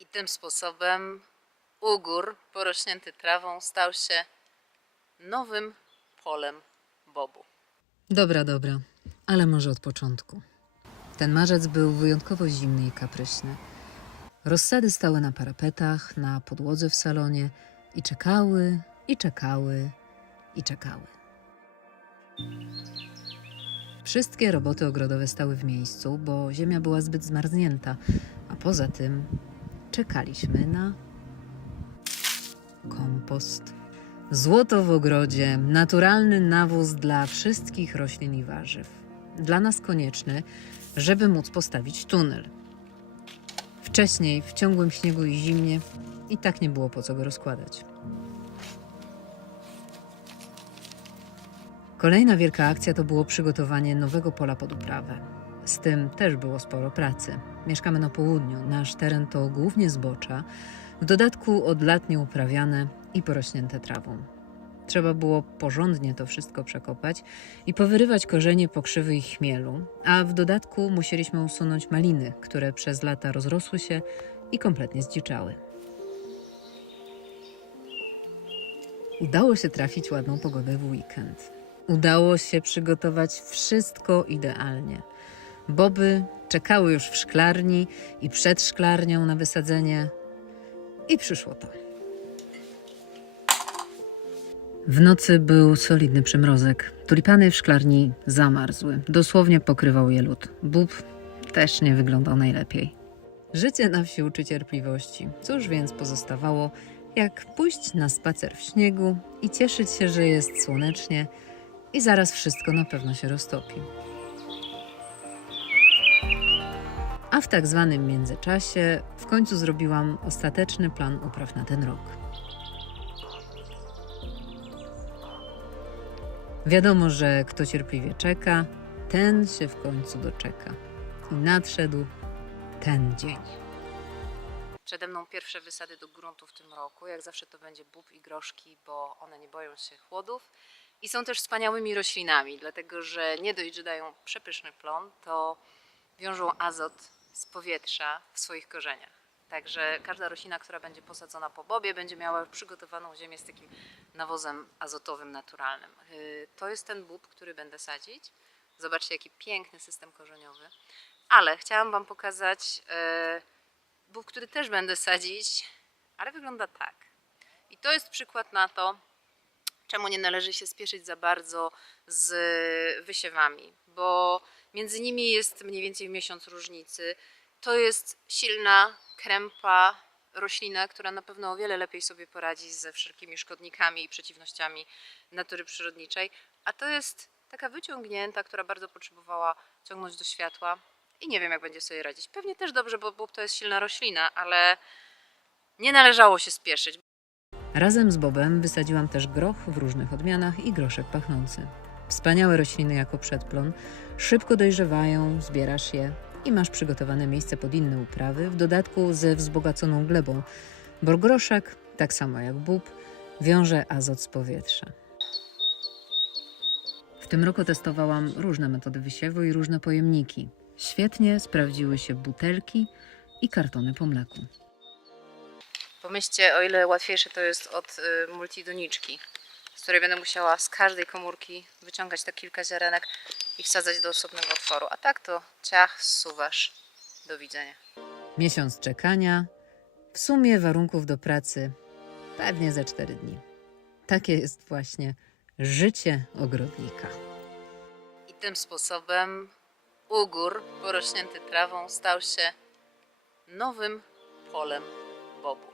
I tym sposobem ugór porośnięty trawą stał się nowym polem bobu. Dobra, dobra, ale może od początku. Ten marzec był wyjątkowo zimny i kapryśny. Rozsady stały na parapetach, na podłodze w salonie i czekały, i czekały, i czekały. Wszystkie roboty ogrodowe stały w miejscu, bo ziemia była zbyt zmarznięta, a poza tym czekaliśmy na kompost. Złoto w ogrodzie, naturalny nawóz dla wszystkich roślin i warzyw. Dla nas konieczny, żeby móc postawić tunel. Wcześniej, w ciągłym śniegu i zimnie, i tak nie było po co go rozkładać. Kolejna wielka akcja to było przygotowanie nowego pola pod uprawę. Z tym też było sporo pracy. Mieszkamy na południu, nasz teren to głównie zbocza, w dodatku od lat nieuprawiane i porośnięte trawą. Trzeba było porządnie to wszystko przekopać i powyrywać korzenie pokrzywy i chmielu, a w dodatku musieliśmy usunąć maliny, które przez lata rozrosły się i kompletnie zdziczały. Udało się trafić ładną pogodę w weekend. Udało się przygotować wszystko idealnie. Boby czekały już w szklarni i przed szklarnią na wysadzenie, i przyszło to. W nocy był solidny przymrozek. Tulipany w szklarni zamarzły. Dosłownie pokrywał je lód. Bób też nie wyglądał najlepiej. Życie na wsi uczy cierpliwości. Cóż więc pozostawało, jak pójść na spacer w śniegu i cieszyć się, że jest słonecznie i zaraz wszystko na pewno się roztopi. W tak zwanym międzyczasie w końcu zrobiłam ostateczny plan upraw na ten rok. Wiadomo, że kto cierpliwie czeka, ten się w końcu doczeka. I nadszedł ten dzień. Przede mną pierwsze wysady do gruntu w tym roku. Jak zawsze to będzie bób i groszki, bo one nie boją się chłodów. I są też wspaniałymi roślinami, dlatego że nie dość, że dają przepyszny plon, to wiążą azot z powietrza w swoich korzeniach. Także każda roślina, która będzie posadzona po bobie, będzie miała przygotowaną ziemię z takim nawozem azotowym naturalnym. Yy, To jest ten bób, który będę sadzić. Zobaczcie, jaki piękny system korzeniowy. Ale chciałam Wam pokazać yy, bób, który też będę sadzić, ale wygląda tak. I to jest przykład na to, czemu nie należy się spieszyć za bardzo z wysiewami, bo między nimi jest mniej więcej miesiąc różnicy. To jest silna, krępa roślina, która na pewno o wiele lepiej sobie poradzi ze wszelkimi szkodnikami i przeciwnościami natury przyrodniczej, a to jest taka wyciągnięta, która bardzo potrzebowała ciągnąć do światła i nie wiem jak będzie sobie radzić. Pewnie też dobrze, bo bób to jest silna roślina, ale nie należało się spieszyć. Razem z Bobem wysadziłam też groch w różnych odmianach i groszek pachnący. Wspaniałe rośliny jako przedplon, szybko dojrzewają, zbierasz je i masz przygotowane miejsce pod inne uprawy, w dodatku ze wzbogaconą glebą, bo groszek, tak samo jak bób, wiąże azot z powietrza. W tym roku testowałam różne metody wysiewu i różne pojemniki. Świetnie sprawdziły się butelki i kartony po mleku. Pomyślcie, o ile łatwiejsze to jest od y, multidoniczki, której będę musiała z każdej komórki wyciągać te kilka ziarenek i wsadzać do osobnego otworu. A tak to ciach, suwasz. Do widzenia. Miesiąc czekania, w sumie warunków do pracy pewnie ze cztery dni. Takie jest właśnie życie ogrodnika. I tym sposobem ugór porośnięty trawą stał się nowym polem bobu.